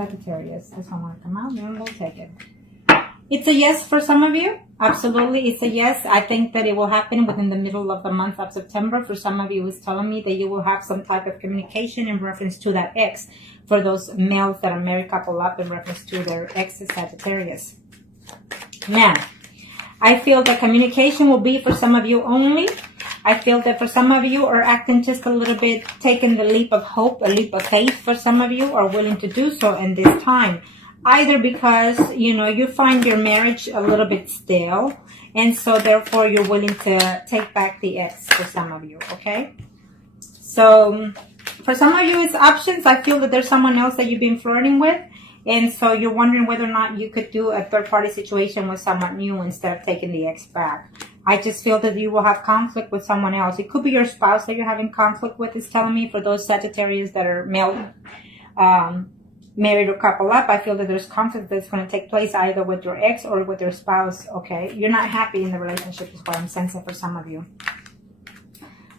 Sagittarius. This one want to come out, then we'll take it. It's a yes for some of you. Absolutely, it's a yes. I think that it will happen within the middle of the month of September. For some of you, it's telling me that you will have some type of communication in reference to that ex. For those males that are married couple up, in reference to their ex Sagittarius. Now, I feel that communication will be for some of you only. I feel that for some of you are acting just a little bit, taking the leap of hope, a leap of faith. For some of you are willing to do so in this time. Either because, you know, you find your marriage a little bit stale, and so therefore you're willing to take back the ex for some of you, okay? So for some of you, it's options. I feel that there's someone else that you've been flirting with, and so you're wondering whether or not you could do a third-party situation with someone new instead of taking the ex back. I just feel that you will have conflict with someone else. It could be your spouse that you're having conflict with, is telling me, for those Sagittarius that are male, married or couple up. I feel that there's conflict that's going to take place either with your ex or with your spouse, okay? You're not happy in the relationship is what I'm sensing for some of you.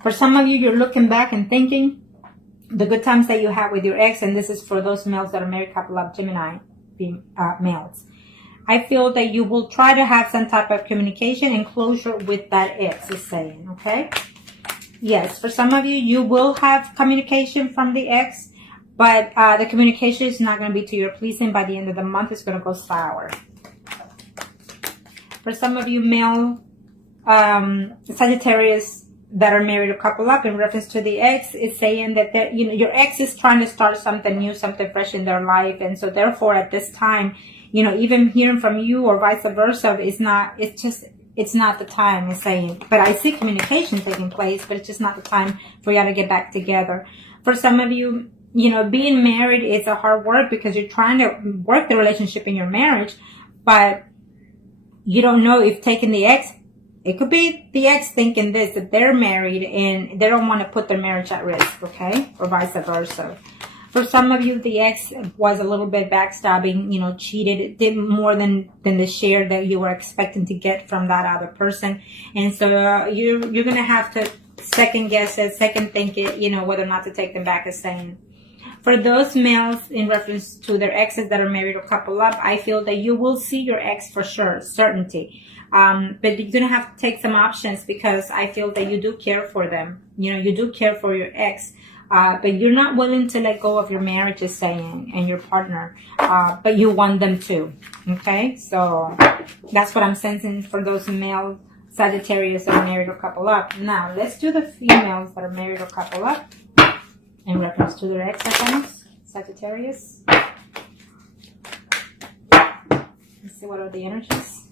For some of you, you're looking back and thinking the good times that you had with your ex, and this is for those males that are married couple up, Gemini males. I feel that you will try to have some type of communication and closure with that ex, is saying, okay? Yes, for some of you, you will have communication from the ex, but the communication is not going to be to your pleasing. By the end of the month, it's going to go sour. For some of you male Sagittarius that are married or couple up, in reference to the ex, it's saying that, you know, your ex is trying to start something new, something fresh in their life. And so therefore at this time, you know, even hearing from you or vice versa, it's not the time, it's saying. But I see communication taking place, but it's just not the time for y'all to get back together. For some of you, you know, being married is a hard work because you're trying to work the relationship in your marriage, but you don't know if taking the ex, it could be the ex thinking this, that they're married and they don't want to put their marriage at risk, okay? Or vice versa. For some of you, the ex was a little bit backstabbing, you know, cheated, did more than the share that you were expecting to get from that other person. And so you're going to have to second guess it, second think it, you know, whether or not to take them back, as saying. For those males in reference to their exes that are married or couple up, I feel that you will see your ex for sure, certainty. But you're going to have to take some options because I feel that you do care for them. You know, you do care for your ex, but you're not willing to let go of your marriage, is saying, and your partner, but you want them to. Okay, so that's what I'm sensing for those male Sagittarius that are married or couple up. Now, let's do the females that are married or couple up in reference to their ex accounts, Sagittarius. Let's see what are the energies.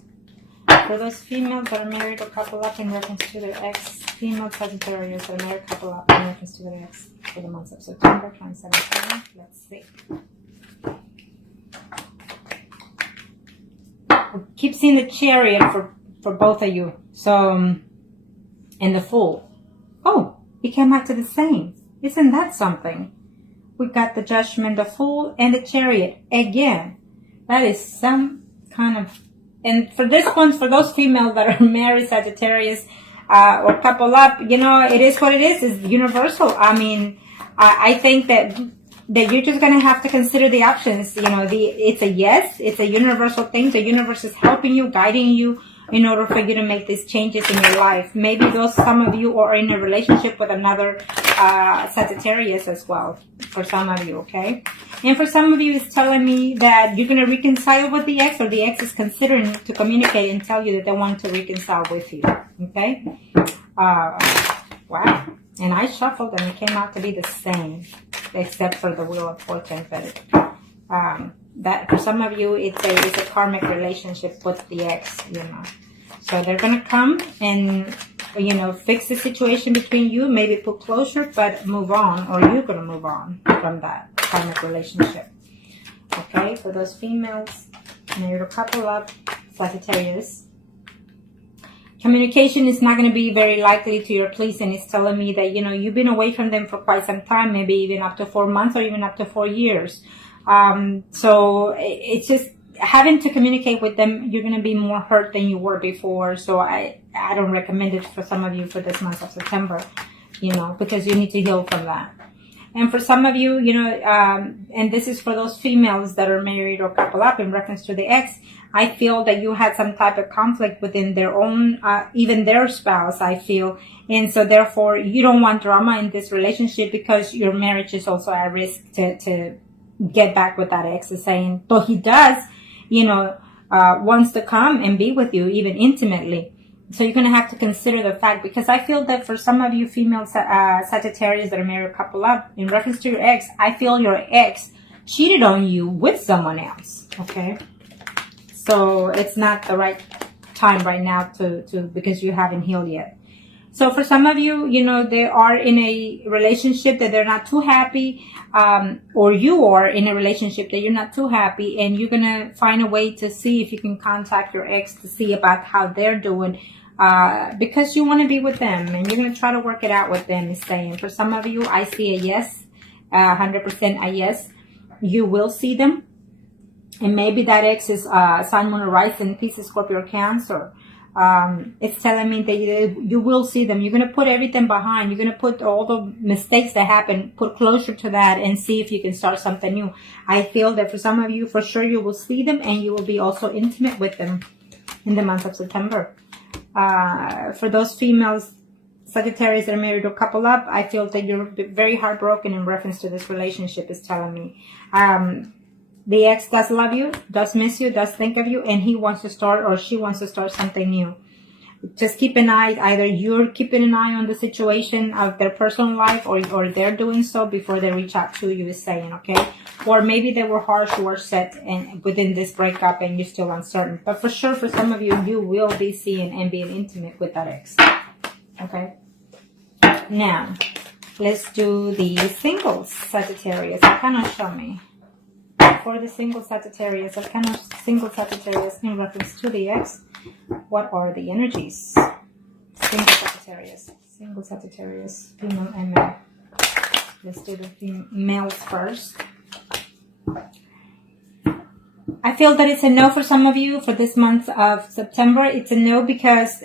For those females that are married or couple up in reference to their ex, female Sagittarius that are married couple up in reference to their ex for the months of September 2017. Let's see. I keep seeing the Chariot for both of you. So, and the Fool. Oh, it came out to the same. Isn't that something? We got the Judgment, the Fool, and the Chariot again. That is some kind of... And for this one, for those females that are married Sagittarius or couple up, you know, it is what it is. It's universal. I mean, I think that you're just going to have to consider the options. You know, it's a yes. It's a universal thing. The universe is helping you, guiding you in order for you to make these changes in your life. Maybe some of you are in a relationship with another Sagittarius as well, for some of you, okay? And for some of you, it's telling me that you're going to reconcile with the ex, or the ex is considering to communicate and tell you that they want to reconcile with you, okay? Wow. And I shuffled and it came out to be the same, except for the Wheel of Fortune. But that for some of you, it's a karmic relationship with the ex, you know. So they're going to come and, you know, fix the situation between you, maybe put closure, but move on, or you're going to move on from that karmic relationship. Okay, for those females, married or couple up, Sagittarius. Communication is not going to be very likely to your pleasing. It's telling me that, you know, you've been away from them for quite some time, maybe even up to 4 months or even up to 4 years. So it's just having to communicate with them. You're going to be more hurt than you were before. So I don't recommend it for some of you for this month of September, you know, because you need to heal from that. And for some of you, you know, and this is for those females that are married or couple up in reference to the ex, I feel that you had some type of conflict within their own, even their spouse, I feel. And so therefore, you don't want drama in this relationship because your marriage is also at risk to get back with that ex, is saying, though he does, you know, wants to come and be with you, even intimately. So you're going to have to consider the fact, because I feel that for some of you female Sagittarius that are married couple up, in reference to your ex, I feel your ex cheated on you with someone else, okay? So it's not the right time right now to because you haven't healed yet. So for some of you, you know, they are in a relationship that they're not too happy, or you are in a relationship that you're not too happy, and you're going to find a way to see if you can contact your ex to see about how they're doing, because you want to be with them and you're going to try to work it out with them, is saying. For some of you, I see a yes, 100% a yes. You will see them. And maybe that ex is Sun, Moon, or Rising, Pisces, Scorpio, or Cancer. It's telling me that you will see them. You're going to put everything behind. You're going to put all the mistakes that happen, put closure to that, and see if you can start something new. I feel that for some of you, for sure, you will see them, and you will be also intimate with them in the month of September. For those females, Sagittarius that are married or couple up, I feel that you're very heartbroken in reference to this relationship, is telling me. The ex does love you, does miss you, does think of you, and he wants to start, or she wants to start something new. Just keep an eye, either you're keeping an eye on the situation of their personal life, or they're doing so before they reach out to you, is saying, okay? Or maybe they were harsh words said and within this breakup and you're still uncertain. But for sure, for some of you, you will be seeing and being intimate with that ex, okay? Now, let's do the singles, Sagittarius. Arcana, show me. For the single Sagittarius, Arcana, single Sagittarius in reference to the ex, what are the energies? Single Sagittarius, female and male. Let's do the males first. I feel that it's a no for some of you for this month of September. It's a no because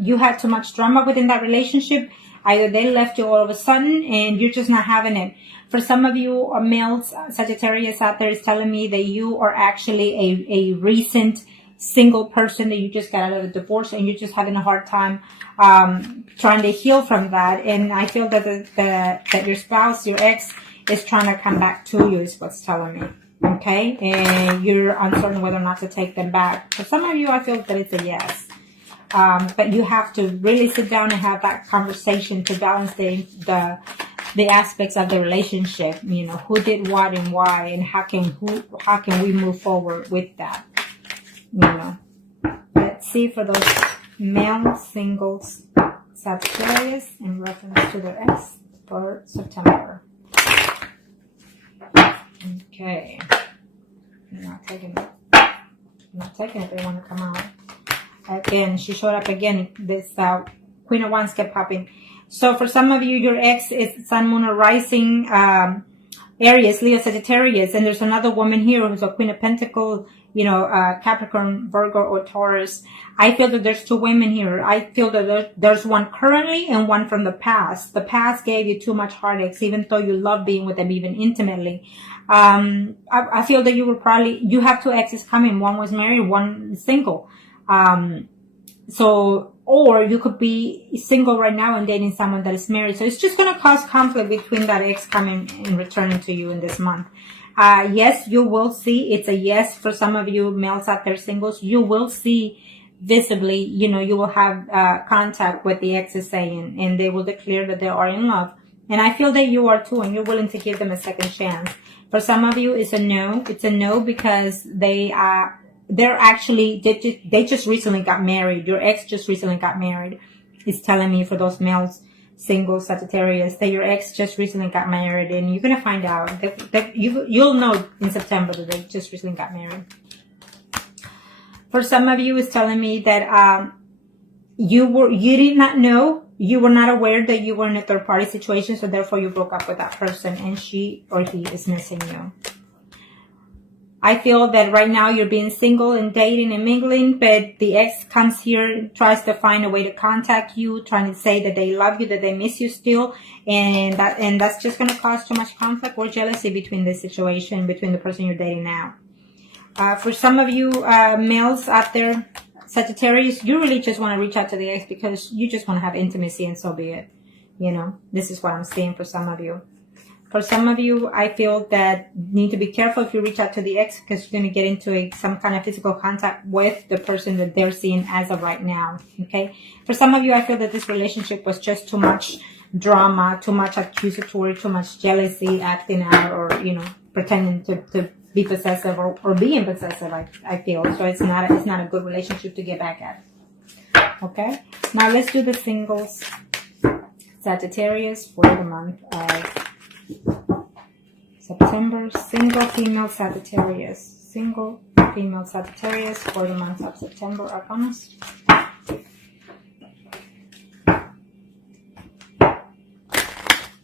you had too much drama within that relationship. Either they left you all of a sudden and you're just not having it. For some of you males, Sagittarius out there, is telling me that you are actually a recent single person, that you just got out of a divorce and you're just having a hard time trying to heal from that. And I feel that that your spouse, your ex, is trying to come back to you, is what's telling me. Okay? And you're uncertain whether or not to take them back. For some of you, I feel that it's a yes. But you have to really sit down and have that conversation to balance the aspects of the relationship. You know, who did what and why, and how can we move forward with that? You know, let's see for those male singles Sagittarius in reference to their ex for September. Okay, I'm not taking it. They want to come out. Again, she showed up again. This Queen of Wands kept popping. So for some of you, your ex is Sun, Moon, or Rising, Aries, Leo, Sagittarius. And there's another woman here who's a Queen of Pentacles, you know, Capricorn, Virgo, or Taurus. I feel that there's two women here. I feel that there's one currently and one from the past. The past gave you too much heartaches, even though you love being with them, even intimately. I feel that you have two exes coming. One was married, one single. Or you could be single right now and dating someone that is married. So it's just going to cause conflict between that ex coming and returning to you in this month. Yes, you will see. It's a yes for some of you males out there, singles. You will see visibly, you know, you will have contact with the ex is saying, and they will declare that they are in love. And I feel that you are too, and you're willing to give them a second chance. For some of you, it's a no. It's a no because they're actually, they just recently got married. Your ex just recently got married. It's telling me for those males, single Sagittarius, that your ex just recently got married, and you're going to find out that you'll know in September that they just recently got married. For some of you, it's telling me that you did not know, you were not aware that you were in a third party situation, so therefore you broke up with that person and she or he is missing you. I feel that right now you're being single and dating and mingling, but the ex comes here, tries to find a way to contact you, trying to say that they love you, that they miss you still, and that's just going to cause too much conflict or jealousy between the situation, between the person you're dating now. For some of you males out there, Sagittarius, you really just want to reach out to the ex because you just want to have intimacy, and so be it. You know, this is what I'm seeing for some of you. For some of you, I feel that you need to be careful if you reach out to the ex because you're going to get into some kind of physical contact with the person that they're seeing as of right now. Okay. For some of you, I feel that this relationship was just too much drama, too much accusatory, too much jealousy, acting out, or, you know, pretending to be possessive or being possessive. I feel so. It's not a good relationship to get back at. Okay. Now let's do the singles. Sagittarius for the month of September. Single female Sagittarius. Single female Sagittarius for the month of September. Arcanas.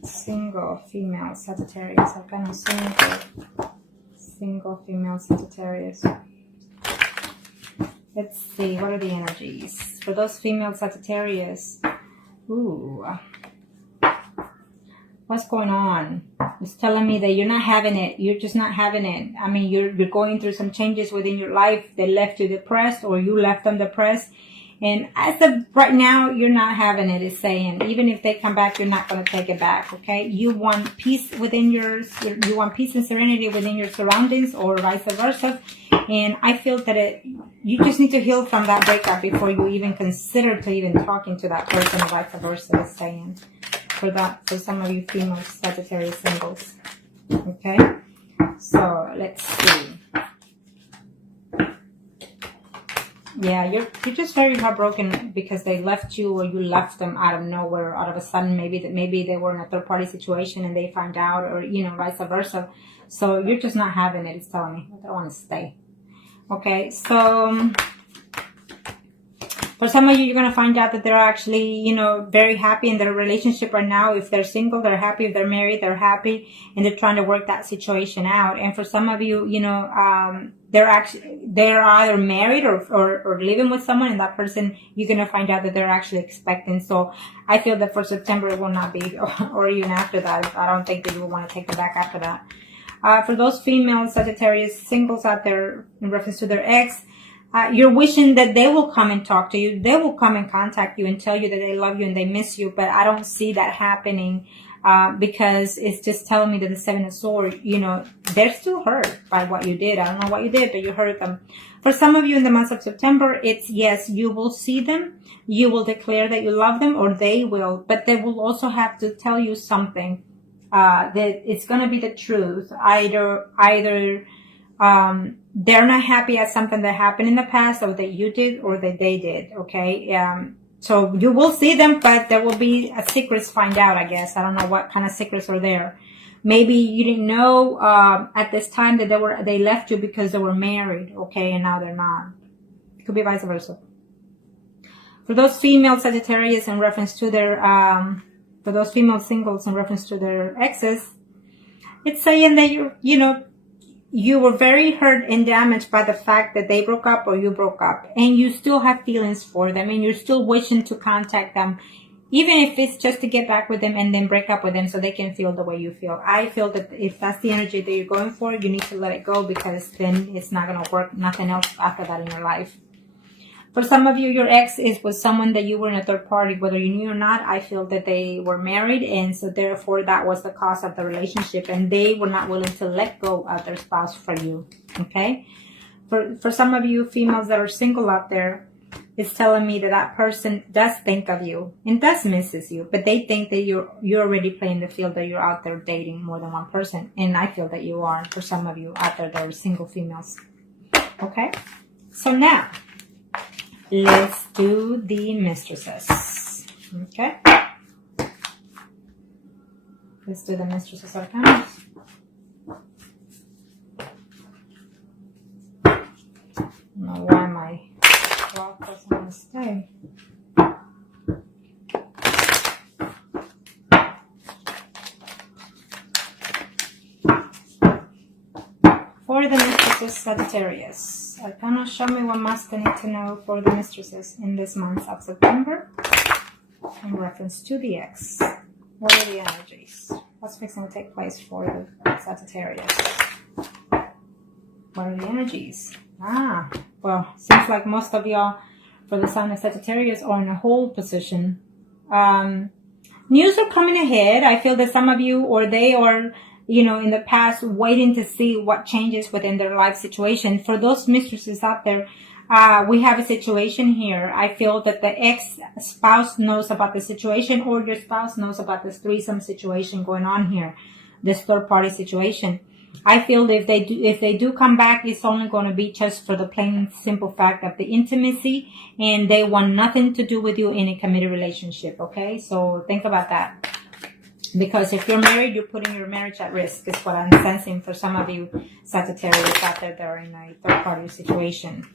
Single female Sagittarius. Arcanas. Single female Sagittarius. Let's see. What are the energies for those female Sagittarius? Ooh. What's going on? It's telling me that you're not having it. You're just not having it. I mean, you're going through some changes within your life that left you depressed, or you left them depressed. And as of right now, you're not having it. It's saying, even if they come back, you're not going to take it back. Okay. You want peace within you want peace and serenity within your surroundings, or vice versa. And I feel that you just need to heal from that breakup before you even consider to even talking to that person, or vice versa. It's saying. For some of you female Sagittarius singles. Okay, so let's see. Yeah, you're just very heartbroken because they left you, or you left them out of nowhere, out of a sudden. Maybe they were in a third party situation and they found out, or, you know, vice versa. So you're just not having it. It's telling me I don't want to stay. Okay, so for some of you, you're going to find out that they're actually, you know, very happy in their relationship right now. If they're single, they're happy. If they're married, they're happy. And they're trying to work that situation out. And for some of you, you know, they're either married or living with someone. And that person, you're going to find out that they're actually expecting. So I feel that for September, it will not be, or even after that. I don't think that you will want to take them back after that. For those female Sagittarius singles out there in reference to their ex, you're wishing that they will come and talk to you. They will come and contact you and tell you that they love you and they miss you. But I don't see that happening because it's just telling me that the Seven of Swords, you know, they're still hurt by what you did. I don't know what you did, but you hurt them. For some of you in the month of September, it's yes, you will see them. You will declare that you love them, or they will. But they will also have to tell you something that it's going to be the truth. Either they're not happy at something that happened in the past, or that you did, or that they did. Okay. So you will see them, but there will be secrets find out, I guess. I don't know what kind of secrets are there. Maybe you didn't know, at this time that they left you because they were married. Okay. And now they're not. It could be vice versa. For those female Sagittarius in reference to their, for those female singles in reference to their exes, it's saying that you were very hurt and damaged by the fact that they broke up or you broke up, and you still have feelings for them, and you're still wishing to contact them, even if it's just to get back with them and then break up with them so they can feel the way you feel. I feel that if that's the energy that you're going for, you need to let it go, because then it's not going to work. Nothing else after that in your life. For some of you, your ex was someone that you were in a third party, whether you knew or not. I feel that they were married, and so therefore that was the cause of the relationship, and they were not willing to let go of their spouse for you. Okay. For some of you females that are single out there, it's telling me that person does think of you and does misses you, but they think that you're already playing the field, that you're out there dating more than one person. And I feel that you are, for some of you out there that are single females. Okay. So now, let's do the mistresses. Okay. Let's do the mistresses arcana. I don't know why my clock doesn't want to stay. For the mistresses, Sagittarius. Arcana, show me what must I need to know for the mistresses in this month of September in reference to the ex. What are the energies? What's fixing to take place for the Sagittarius? What are the energies? Well, seems like most of y'all for the sign of Sagittarius are in a hold position. News are coming ahead. I feel that some of you or they are, you know, in the past waiting to see what changes within their life situation. For those mistresses out there, we have a situation here. I feel that the ex-spouse knows about the situation, or your spouse knows about this threesome situation going on here, this third-party situation. I feel that if they do come back, it's only going to be just for the plain simple fact of the intimacy, and they want nothing to do with you in a committed relationship. Okay, so think about that. Because if you're married, you're putting your marriage at risk, is what I'm sensing for some of you Sagittarius out there that are in a third-party situation.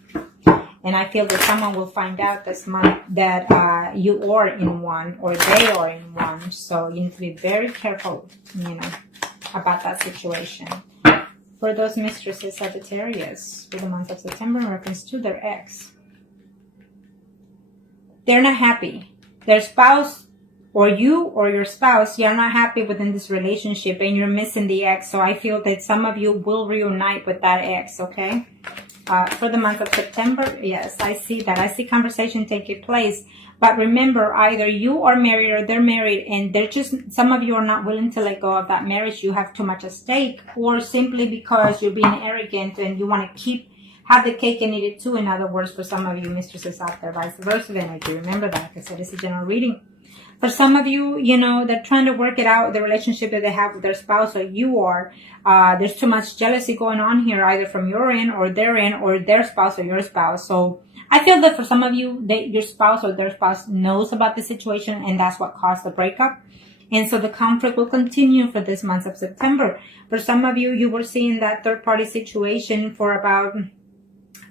And I feel that someone will find out this month that you are in one, or they are in one. So you need to be very careful, you know, about that situation. For those mistresses, Sagittarius, for the month of September in reference to their ex. They're not happy. Their spouse, or you or your spouse, you're not happy within this relationship and you're missing the ex. So I feel that some of you will reunite with that ex, okay? For the month of September, yes, I see that. I see conversation taking place. But remember, either you are married or they're married, and they're just, some of you are not willing to let go of that marriage. You have too much at stake, or simply because you're being arrogant and you want to have the cake and eat it too. In other words, for some of you mistresses out there, vice versa energy. Remember that, like I said, it's a general reading. For some of you, you know, they're trying to work it out, the relationship that they have with their spouse, or you are. There's too much jealousy going on here, either from your end or their end, or their spouse or your spouse. So I feel that for some of you, your spouse or their spouse knows about the situation, and that's what caused the breakup. And so the conflict will continue for this month of September. For some of you, you were seeing that third-party situation for about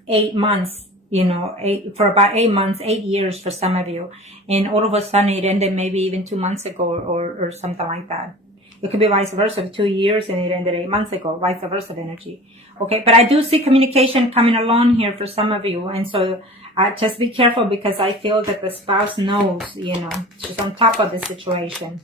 8 months. You know, for about 8 months, 8 years for some of you. And all of a sudden it ended maybe even 2 months ago or something like that. It could be vice versa, 2 years and it ended 8 months ago, vice versa energy. Okay, but I do see communication coming along here for some of you. And so just be careful, because I feel that the spouse knows, you know, she's on top of the situation.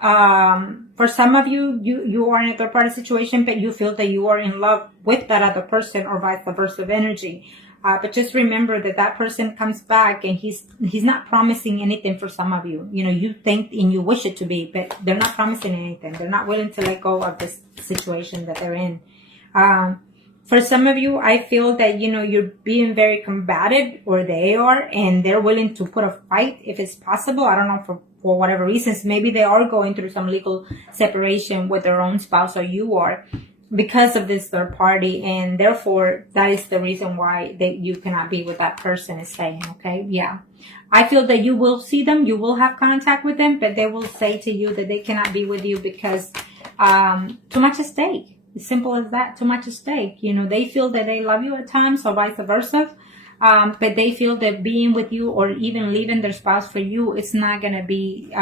For some of you, you are in a third party situation, but you feel that you are in love with that other person, or vice versa energy. But just remember that that person comes back and he's not promising anything for some of you. You know, you think and you wish it to be, but they're not promising anything. They're not willing to let go of this situation that they're in. For some of you, I feel that, you know, you're being very combative, or they are, and they're willing to put a fight if it's possible. I don't know, for whatever reasons. Maybe they are going through some legal separation with their own spouse, or you are, because of this third party, and therefore that is the reason why you cannot be with that person, is saying, okay? Yeah. I feel that you will see them, you will have contact with them, but they will say to you that they cannot be with you because too much at stake. As simple as that, too much at stake. You know, they feel that they love you at times, or vice versa. But they feel that being with you, or even leaving their spouse for you, it's not going to be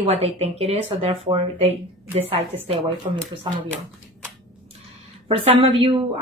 what they think it is. So therefore they decide to stay away from you, for some of you. For some of you,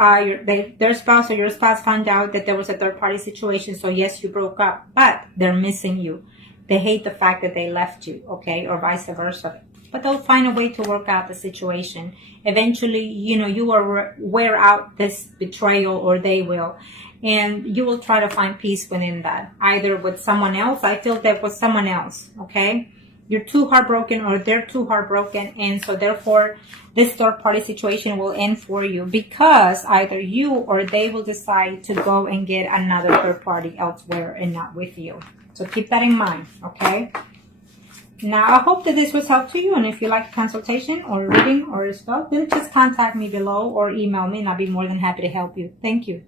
their spouse or your spouse found out that there was a third party situation. So yes, you broke up, but they're missing you. They hate the fact that they left you, okay, or vice versa. But they'll find a way to work out the situation. Eventually, you know, you will wear out this betrayal, or they will. And you will try to find peace within that, either with someone else. I feel that with someone else, okay? You're too heartbroken, or they're too heartbroken. And so therefore, this third party situation will end for you, because either you or they will decide to go and get another third party elsewhere and not with you. So keep that in mind, okay? Now, I hope that this was helpful to you. And if you like a consultation or reading or a spell, then just contact me below or email me, and I'll be more than happy to help you. Thank you.